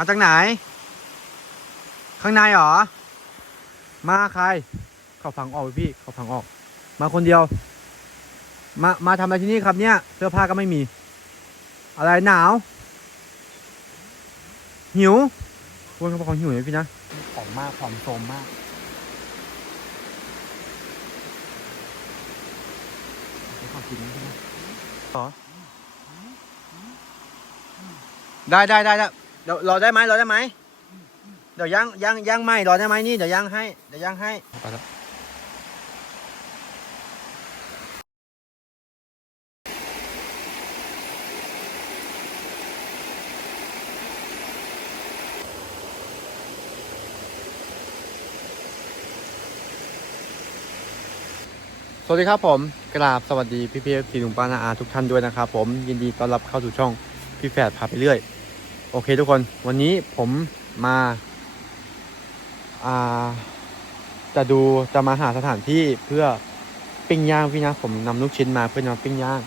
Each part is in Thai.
มาจากไหน ข้างในเหรอ มาใคร เขาฟังออกพี่ เขาฟังออก มาคนเดียว มามาทำอะไรที่นี่ครับเนี่ย เสื้อผ้าก็ไม่มี อะไรหนาว หิวพวกเขาบอกเขาหิวนะพี่นะผอมมากผอมโทรมมากให้เขากินนะพี่นะอ๋อได้ได้ได้ได้เดี๋ยวรอได้ไหมรอได้ไหมเดี๋ยวย่างย่างย่างไหมรอได้ไหมนี่เดี๋ยวย่างให้เดี๋ยวย่างให้ไปแล้วสวัสดีครับผมกราบสวัสดีพี่พี่สีลุงป้านาอาทุกท่านด้วยนะครับผมยินดีต้อนรับเข้าสู่ช่องพี่แฝดพาไปเรื่อย โอเคทุกคนวันนี้ผมมาอาจะดูจะมาหาสถานที่เพื่อปิ้งย่างพี่นะ ผมนำลูกชิ้นมาเพื่อนำปิ้งย่าง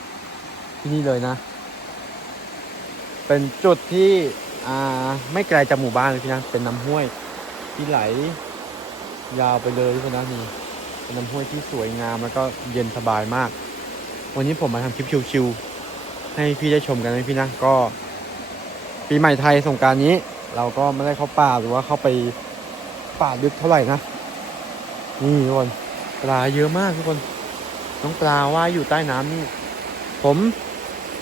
ที่นี่เลยนะ เป็นจุดที่ไม่ไกลจากหมู่บ้านเลยพี่นะ เป็นน้ำห้วยที่ไหล ยาวไปเลยทุกคนนะนี่เป็นน้ำห้วยที่สวยงามแล้วก็เย็นสบายมาก วันนี้ผมมาทำคลิปชิวๆให้พี่ได้ชมกันนะพี่นะก็ ปีใหม่ไทยสงการนี้ เราก็ไม่ได้เข้าป่าหรือว่าเข้าไปป่าลึกเท่าไหร่นะ นี่ทุกคนปลาเยอะมากทุกคน น้องปลาว่ายอยู่ใต้น้ำนี่ ผม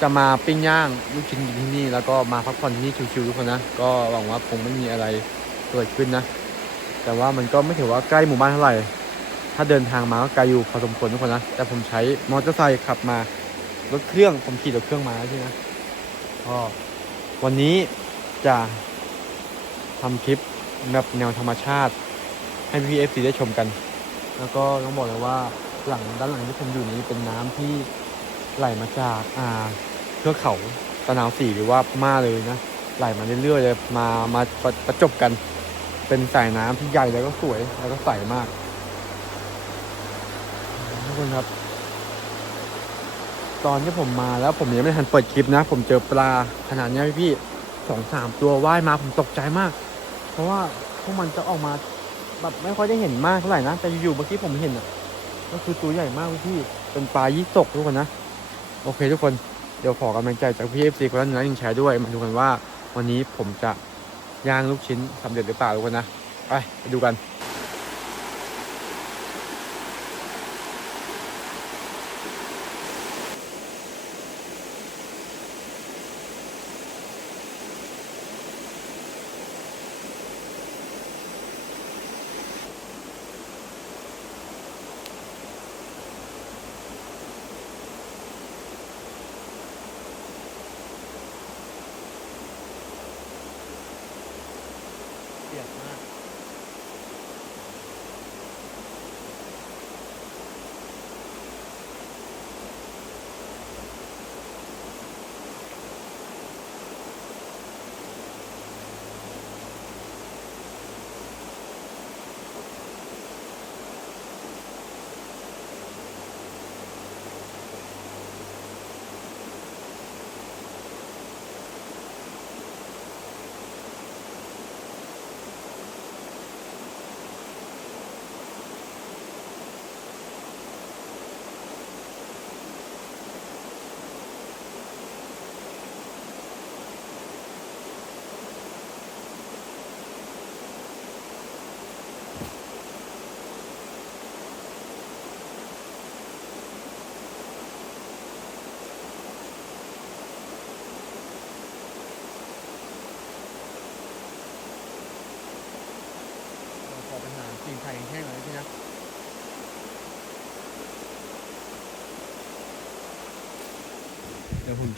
จะมาปิ้งย่างลูกชิ้นกินที่นี่ แล้วก็มาพักผ่อนที่นี่ชิวๆทุกคนนะ ก็หวังว่าคงไม่มีอะไรเกิดขึ้นนะ แต่ว่ามันก็ไม่ถือว่าใกล้หมู่บ้านเท่าไหร่ ถ้าเดินทางมาก็ไกลอยู่พอสมควรทุกคนนะ แต่ผมใช้มอเตอร์ไซค์ขับมารถเครื่องผมขี่รถเครื่องมาใช่ไหมก็ วันนี้จะทำคลิปแบบแนวธรรมชาติ ให้พี่เอฟซีได้ชมกัน แล้วก็ต้องบอกเลยว่าหลังด้านหลังที่ผมอยู่นี้เป็นน้ำที่ไหลมาจากอ่าเทือกเขาตะนาวสีหรือว่าพม่าเลยนะไหลมาเรื่อยๆเลยมามาประประจบกัน เป็นสายน้ำที่ใหญ่แล้วก็สวยแล้วก็ใสมากทุกคนครับ ตอนที่ผมมาแล้วผมยังไม่ทันเปิดคลิปนะ ผมเจอปลาขนาดนี้พี่สองสามตัวว่ายมาผมตกใจมาก เพราะว่าพวกมันจะออกมาแบบไม่ค่อยได้เห็นมากเท่าไหร่นะแต่อยู่ๆเมื่อกี้ผมเห็นอะ ก็คือตัวใหญ่มากพี่เป็นปลายี่สกทุกคนนะ โอเคทุกคนเดี๋ยวขอกำลังใจจากพี่เอฟซีคนละหนึ่งไลค์หนึ่งแชร์ด้วยมาดูกันว่า วันนี้ผมจะย่างลูกชิ้นสำเร็จหรือเปล่าทุกคนนะไปไปดูกัน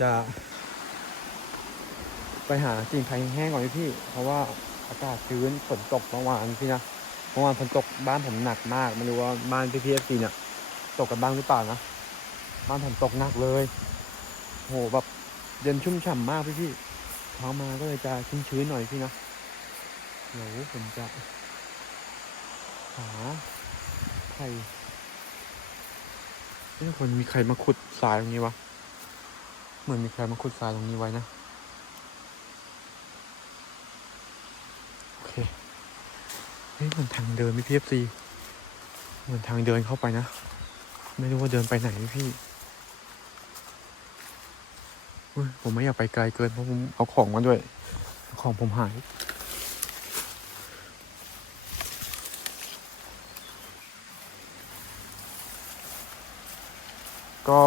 จะ ไปหาสิ่งไทยแห้งก่อนพี่ เพราะว่าอากาศชื้นฝนตกเมื่อวานพี่นะเมื่อวานฝนตกบ้านผมหนักมากไม่รู้ว่าบ้านพี่พีเอฟซีเนี่ยตกกันบ้างหรือเปล่านะบ้านผมตกหนักเลย โหแบบเย็นชุ่มฉ่ำมากพี่พี่เช้ามาก็เลยจะชื้นๆหน่อยพี่นะเดี๋ยวผมจะหาไข่เอ้คนมีใครมาขุดทรายตรงนี้วะ เหมือนมีใครมาขุดทรายตรงนี้ไว้นะ โอเค เฮ้ยเหมือนทางเดินพี่เพีเอฟซีเหมือนทางเดินเข้าไปนะ ไม่รู้ว่าเดินไปไหนพี่เฮ้ยผมไม่อยากไปไกลเกินเพราะผมเอาของมาด้วย ของผมหาย ก็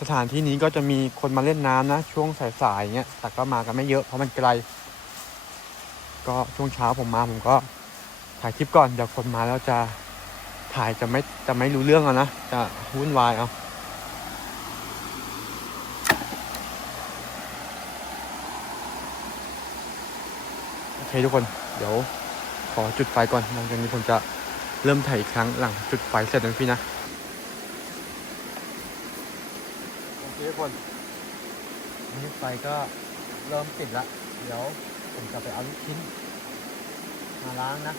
สถานที่นี้ก็จะมีคนมาเล่นน้ำนะ ช่วงสายๆอย่างเงี้ยแต่ก็มากันไม่เยอะเพราะมันไกล ก็ช่วงเช้าผมมาผมก็ถ่ายคลิปก่อนเดี๋ยวคนมาแล้วจะถ่ายจะไม่จะไม่รู้เรื่องเอานะ จะวุ่นวายเอาโอเคทุกคนเดี๋ยวขอจุดไฟก่อนหลังจากนี้ผมจะเริ่มถ่ายอีกครั้งหลังจุดไฟเสร็จนะพี่นะ ทุกคนนนี้ไฟก็เริ่มติดละ เดี๋ยวผมจะไปเอาลูกชิ้น มาล้างนะ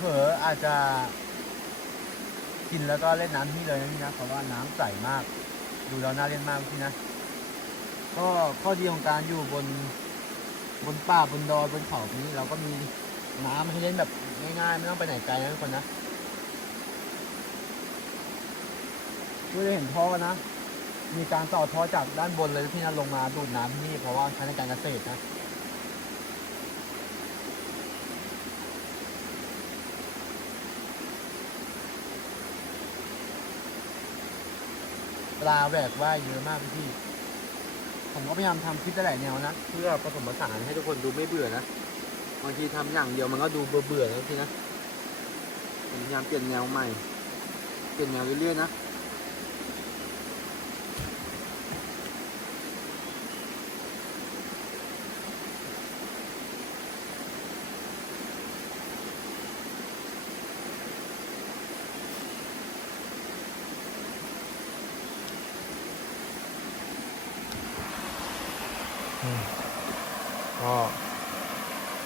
เผลออาจจะกินแล้วก็เล่นน้ำที่เลยนะพี่นะเพราะว่าน้ำใสมาก ดูแล้วน่าเล่นมากพี่นะ ก็ข้อดีของการอยู่บนบนป่าบนดอยบนเขานี้เราก็มีน้ำให้เล่นแบบ ง่ายๆ ไม่ต้องไปไหนไกลนะทุกคนนะเพื่อได้เห็นท่อนะ มีการต่อท่อจากด้านบนเลยที่นั่นลงมาดูดน้ำที่นี่เพราะว่าใช้ในการเกษตรนะปลาแหวกว่ายเยอะมากพี่ ผมก็พยายามทำคลิปหลายแนวนะ เพื่อผสมผสานให้ทุกคนดูไม่เบื่อนะ บางทีทำอย่างเดียวมันก็ดูเบื่อเบื่อๆนะพี่นะผมพยายามเปลี่ยนแนวใหม่ เปลี่ยนแนวเรื่อยๆนะ ก็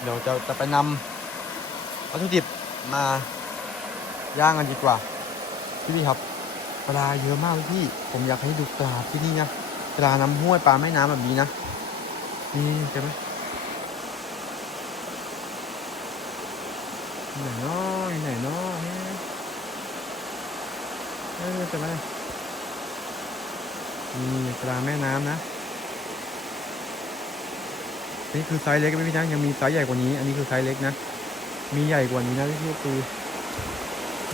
เดี๋ยวจะจะไปนำวัตถุดิบมาย่างกันดีกว่า พี่พี่ครับปลาเยอะมากพี่ ผมอยากให้ดูปลาที่นี่นะปลาน้ำห้วยปลาแม่น้ำแบบนี้นะนี่ใช่ไหมไหนเนาะไหนเนาะเนี่ยเออใช่ไหมนี่ปลาแม่น้ำนะ นี่คือไซส์เล็กไม่พี่นะยังมีไซส์ใหญ่กว่านี้ อันนี้คือไซส์เล็กนะ มีใหญ่กว่านี้นะที่คือ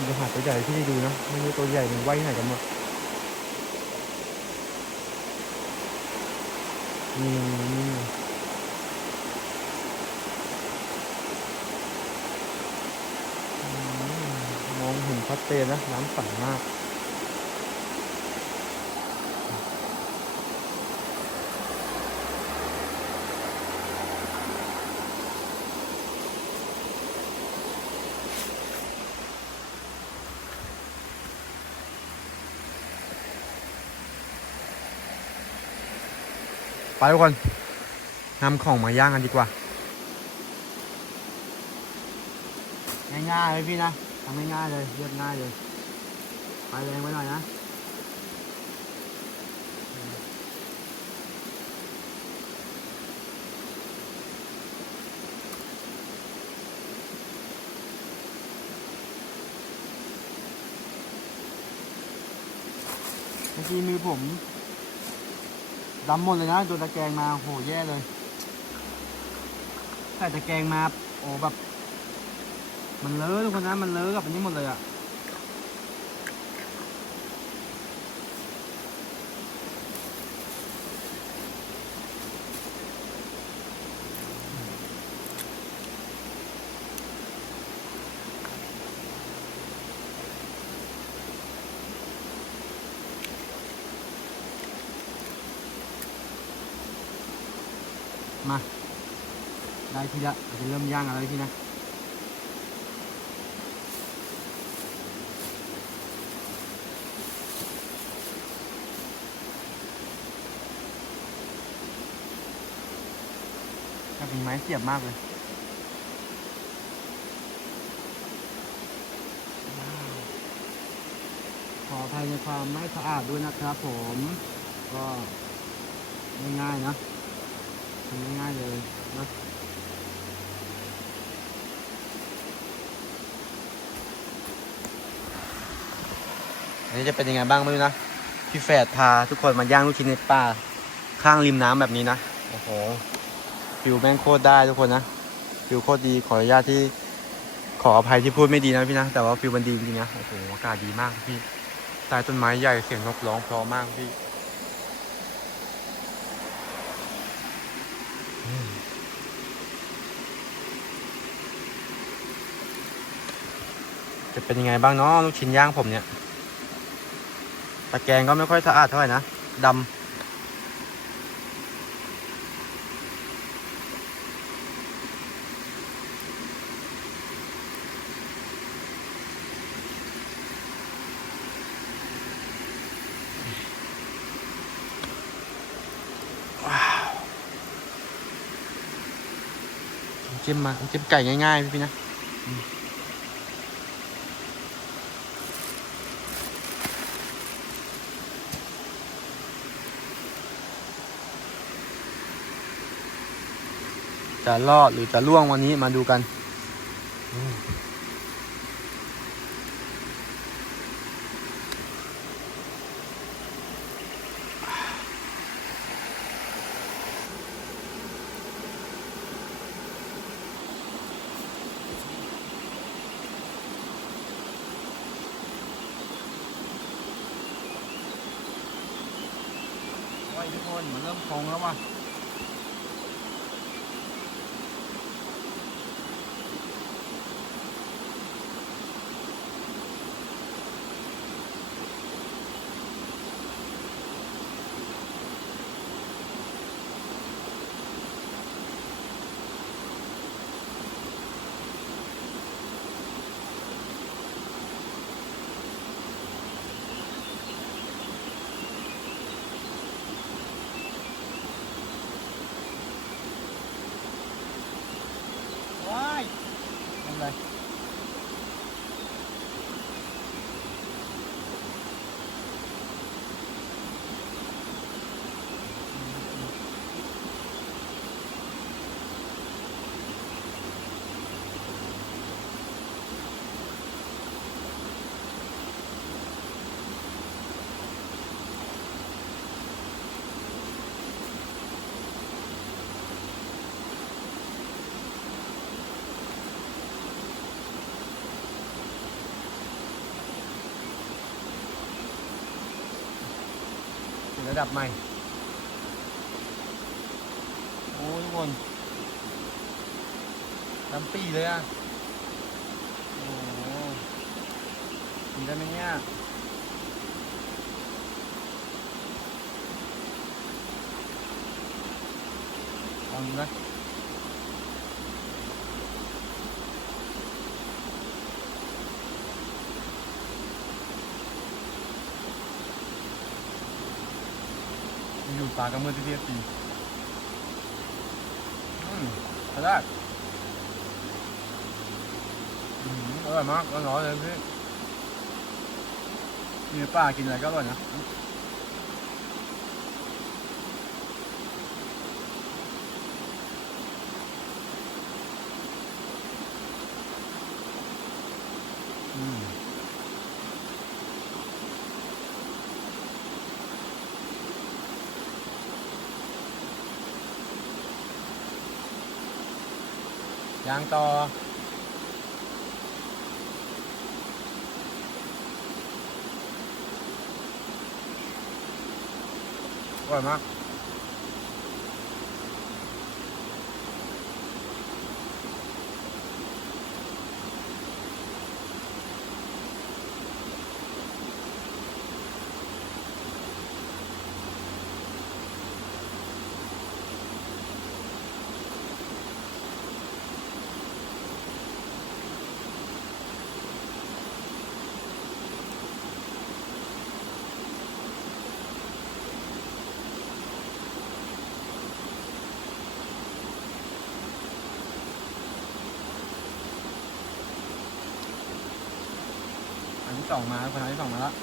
จะหาตัวใหญ่ที่ได้ดูนะไม่รู้ตัวใหญ่มันไว้ไหนกันหมดนี่นี่มมองเห็นชัดเจนนะน้ำใสมาก ไปทุกคนนำของมาย่างกันดีกว่า ง่ายๆเลยพี่นะทำง่ายๆเลยเรียบง่ายเลยไปแรงไว้หน่อยนะเมื่อกี้มือผม ดำหมดเลยนะโดนตะแกรงมาโหแย่เลยใส่ตะแกรงมาโอ้แบบ มันเลอะทุกคนนะมันเลอะกับอันนี้หมดเลยอะ มา ได้ทีละจะเริ่มย่างอะไรทีนะถ้าเป็นไม้เสียบมากเลยว้าวพออภัยในความไม่สะอาดด้วยนะครับผม ก็ง่ายๆนะ ทำง่ายๆเลยนะอันนี้จะเป็นยังไงบ้างไม่รู้นะ พี่แฝดพาทุกคนมาย่างลูกชิ้นในป่าข้างริมน้ำแบบนี้นะ โอ้โหฟิวแม่งโคตรได้ทุกคนนะฟิวโคตรดีขออนุญาตที่ขออภัยที่พูดไม่ดีนะพี่นะ แต่ว่าฟิวมันดีจริงๆนะ โอ้โหอากาศดีมากพี่ใต้ต้นไม้ใหญ่เสียงนกร้องเพราะมากพี่อืม จะเป็นยังไงบ้างเนาะลูกชิ้นย่างผมเนี่ย ตะแกรงก็ไม่ค่อยสะอาดเท่าไหร่นะดำ จิ้มมาจิ้มไก่ง่ายๆพี่นะจะรอดหรือจะล่วงวันนี้มาดูกัน โอ้ยทุกคนมันเริ่มคงแล้วว่ะ ดับใหม่ โอ้ยทุกคนทำปีเลยอะ โอ้โหกินได้ไหมเนี่ยลองดูนะ ปลากระเมือที่เทียบสีอืมใช้ได้อืมอร่อยมากร้อนๆเลยพี่มีปลากินอะไรก็อร่อยนะ ยางต่อ อร่อยมากอัน ที่สองมาคนอันที่สองมาแล้ว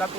กับ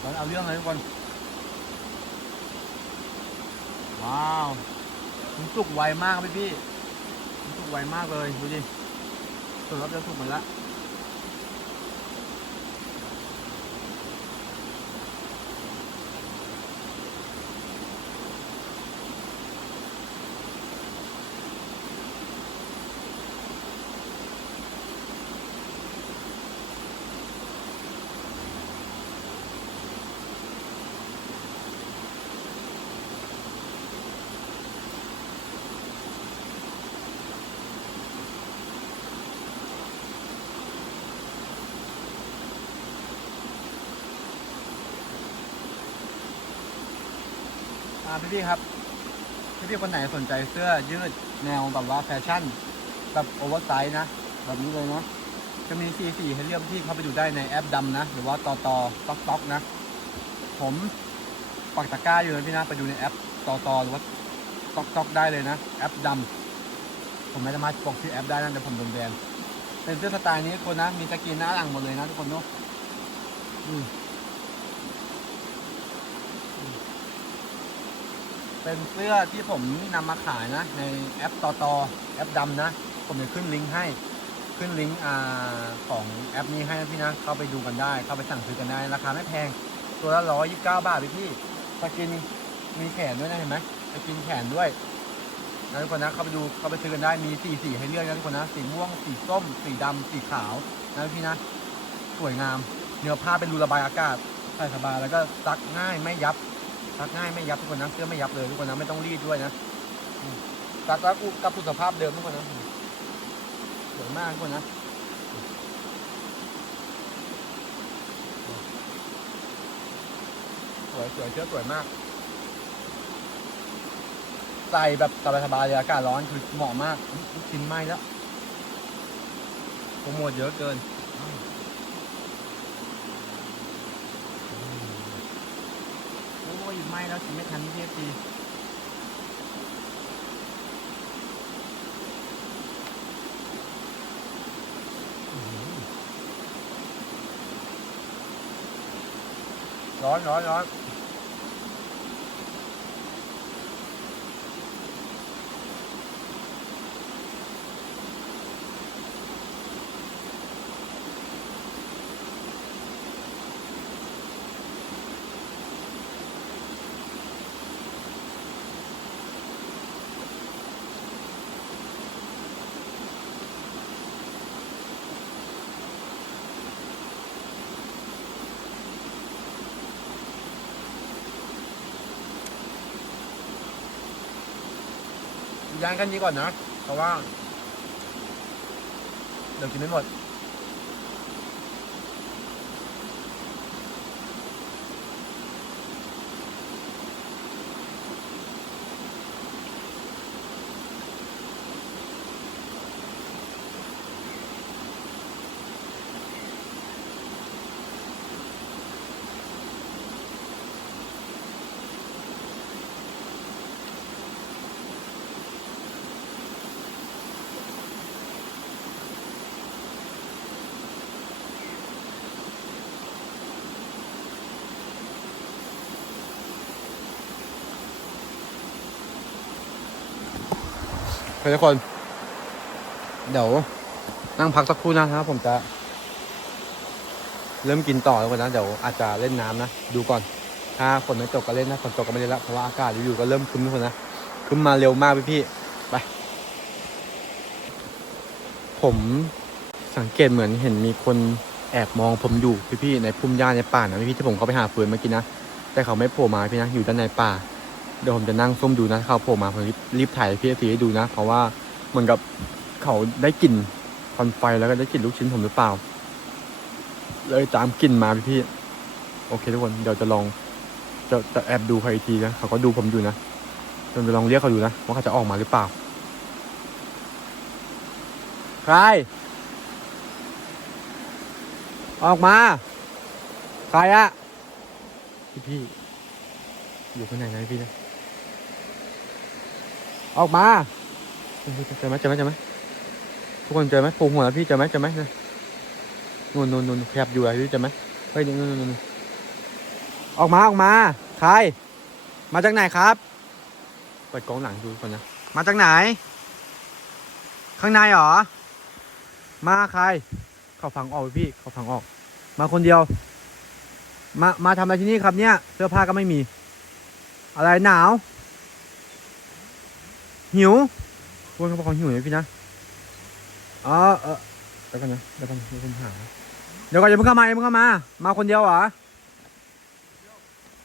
เราเอาเรื่องเลยทุกคน ว้าวมันสุกไวมากพี่พี่มันสุกไวมากเลยดูดิส่วนรถจะสุกหมดแล้ว อ่าพี่พี่ครับพี่พี่คนไหนสนใจเสื้อยืดแนวแบบว่าแฟชั่นแบบโอเวอร์ไซส์นะ แบบนี้เลยเนาะจะมีสีสีให้เลือกที่เข้าไปดูได้ในแอปดำนะ หรือว่าต่อต่อต๊อกต๊อกนะ ผมปักตะกร้าอยู่นะพี่นะไปดูในแอปต่อต่อหรือว่าต๊อกต๊อกได้เลยนะ แอปดำผมไม่สามารถบอกชื่อแอปได้นะเดี๋ยวผมโดนแบนเป็นเสื้อสไตล์นี้คนนะมีสกรีนหน้าหลังหมดเลยนะทุกคนเนาะอืม เป็นเสื้อที่ผมนำมาขายนะ ในแอปตอตอแอปดำนะ ผมจะขึ้นลิงก์ให้ขึ้นลิงก์ของแอปนี้ให้นะพี่นะ เข้าไปดูกันได้ เข้าไปสั่งซื้อกันได้ ราคาไม่แพง ตัวละร้อยยี่สิบเก้าบาทพี่พี่สกินมีแขนด้วยนะเห็นไหมสกินแขนด้วยนะทุกคนนะ เข้าไปดูเข้าไปซื้อกันได้มีสีสีให้เลือกนะทุกคนนะ สีม่วง สีส้ม สีดำสีขาวนะพี่นะ สวยงาม เนื้อผ้าเป็นรูระบายอากาศใส่สบายแล้วก็ซักง่ายไม่ยับ ซักง่ายไม่ยับทุกคนนะเสื้อไม่ยับเลยทุกคนนะไม่ต้องรีดด้วยนะซักแล้วกูกับสู่สภาพเดิมทุกคนนะสวยมากทุกคนนะสวยสวยเสื้อสวยมากใส่แบบสบายๆเลยอากาศร้อนคือเหมาะมากกชิ้นไหม้แล้วโปรโมทเยอะเกินอ้าวอืม โอ้ย ไหม่แล้วกินไม่ทันพี่ทีร้อนร้อนร้อน ย่างกันนี้ก่อนนะ เพราะว่า เดี๋ยวกินไม่หมด ทุกคน เดี๋ยวนั่งพักสักครู่นะครับ ผมจะ เริ่มกินต่อแล้วกันนะเดี๋ยวอาจจะเล่นน้ำนะดูก่อน ถ้าฝนไม่ตกก็เล่นนะฝนตกก็ไม่เล่นละเพราะว่าอากาศอยู่ๆก็เริ่มคึ้มทุกคนนะคึ้มมาเร็วมากพี่พี่ไปผมสังเกตเหมือนเห็นมีคนแอบมองผมอยู่พี่พี่ๆในพุ่มหญ้าในป่านะพี่พี่ๆที่ผมเข้าไปหาฟืนเมื่อกี้นะแต่เขาไม่โผล่มาพี่นะอยู่ด้านในป่า เดี๋ยวผมจะนั่งซุ่มดูนะเขาโผล่มาผมรีบรีบถ่ายพี่เอฟซีให้ดูนะ เพราะว่าเหมือนกับเขาได้กลิ่นควันไฟแล้วก็ได้กลิ่นลูกชิ้นผมหรือเปล่า เลยตามกลิ่นมาพี่พี่โอเคทุกคนเดี๋ยวจะลองจะจะแอบดูเขาอีกทีนะเขาก็ดูผมอยู่นะเดี๋ยวจะลองเรียกเขาดูนะว่าเขาจะออกมาหรือเปล่าใครออกมาใครอะพี่พี่อยู่ข้างในนะพี่นะ ออกมาเฮ้ยเจอไหมเจอไหมเจอไหมทุกคนเจอไหมปูหัวแล้วพี่เจอไหมเจอไหมนะนู่นนู่นนู่นแคบอยู่อะไรพี่เจอไหมเฮ้ยนู่นนู่นนู่นออกมาออกมาใครมาจากไหนครับเปิดกล้องหลังดูก่อนนะมาจากไหน ข้างในเหรอ มาใคร เขาฟังออกพี่เขาฟังออก มาคนเดียว มามาทำอะไรที่นี่ครับเนี่ย เสื้อผ้าก็ไม่มี อะไรหนาว หิวพวกเขาบอกเขาหิวนะพี่นะอ๋อเออเดี๋ยวกันนะเดี๋ยวกันเดี๋ยวผมหาเดี๋ยวก่อนอย่าเพิ่งเข้ามาอย่าเพิ่งเข้ามา มาคนเดียวเหรอ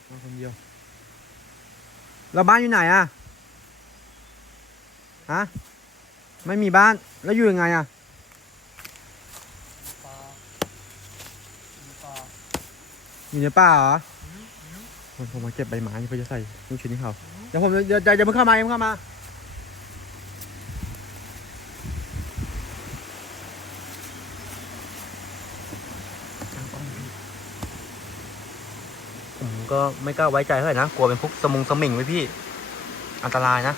มาคนเดียวแล้วบ้านอยู่ไหนอะฮะไม่มีบ้านแล้วอยู่ยังไงอะปลามีปลาอยู่ในป่าเหรอผมผมมาเก็บใบไม้เพื่อจะใส่ลูกชิ้นให้เขาเดี๋ยวผมเดี๋ยวเดี๋ยวอย่าเพิ่งเข้ามาอย่าเพิ่งเข้ามา ก็ไม่กล้าไว้ใจเท่าไหร่นะ กลัวเป็นพวกสมุงสมิงไว้พี่ อันตรายนะ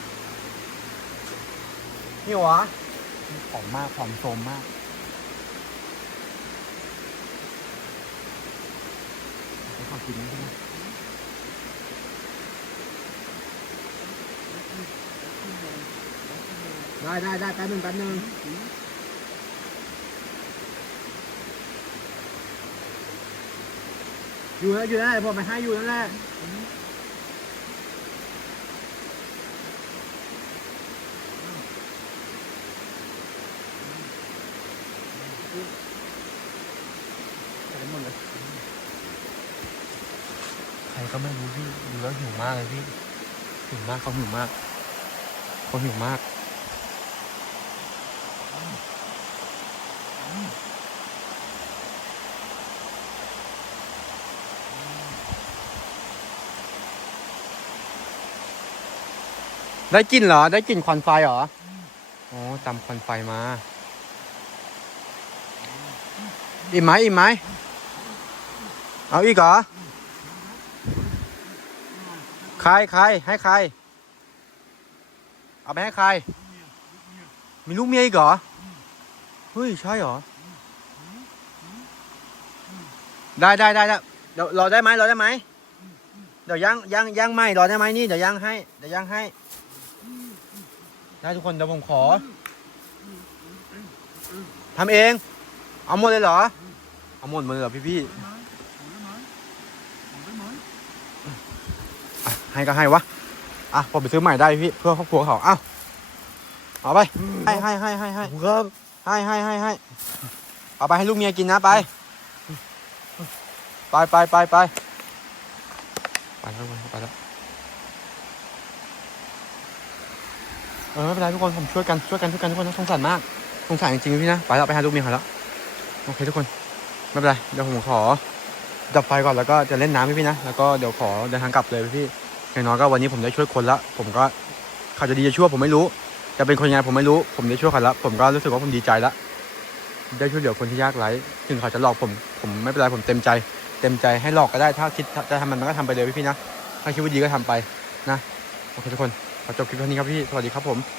นี่หวะผอมมากผอมโทมมากขากินใช่ไหมได้ได้ได้แป๊บนึงแป๊บนึง อยู่แล้วอยู่แล้วผมไปให้อยู่นั่นแหละใส่หมดเลยใครก็ไม่รู้พี่ดูแล้วหิวมากเลยพี่หิวมากเขาหิวมากเขาหิวมาก ได้กลิ่นเหรอ ได้กลิ่นควันไฟเหรออ๋อตำควันไฟมาอิ่มไหมอิ่มไหมเอาอีกเหรอใครใครให้ใคร เอาไปให้ใคร มีลูกเมียอีกเหรอเฮ้ยใช่เหรอได้ได้ได้ได้เดี๋ยวรอได้ไหมรอได้ไหมเดี๋ยวย่างย่างย่างไหมรอได้ไหมนี่เดี๋ยวย่างให้เดี๋ยวย่างให้ ได้ทุกคนเดี๋ยวผมขอทำเอง เอาหมดเลยเหรอ เอาหมดหมดเลยเหรอพี่พี่ะให้ก็ให้วะ อะผมไปซื้อใหม่ได้พี่เพื่อครอบครัวเขาเอ้าเอาไป ให้ให้ให้ให้ให้ครับให้ให้ให้ให้เอาไปให้ลูกเมียกินนะไป ไปไปไปไปไปแล้วไปแล้ว ออไม่เป็นไรทุกคนผมช่วยกันช่วยกันช่วยกันทุกคนนะสงสารมากสงสารจริงๆพี่นะไปแล้วไปหาลูกเมียเขาแล้วโอเคทุกคนไม่เป็นไรเดี๋ยวผมขอดับไฟก่อนแล้วก็จะเล่นน้ำพี่พี่นะแล้วก็เดี๋ยวขอเดินทางกลับเลยพี่อย่างน้อยก็วันนี้ผมได้ช่วยคนละผมก็เขาจะดีจะชั่วผมไม่รู้ จะเป็นคนยังไงผมไม่รู้ ผมได้ช่วยเขาล้วผมก็รู้สึกว่าผมดีใจล้วได้ช่วยเหลือคนที่ยากไร้ถึงเขาจะหลอกผม ผมไม่เป็นไรผมเต็มใจ เต็มใจให้หลอกก็ได้ถ้าคิดจะทำมันมันก็ทำไปเลยพี่ๆนะถ้าคิดว่าดีก็ทำไปนะโอเคทุกคน ขอจบคลิปเท่านี้ครับพี่ สวัสดีครับผม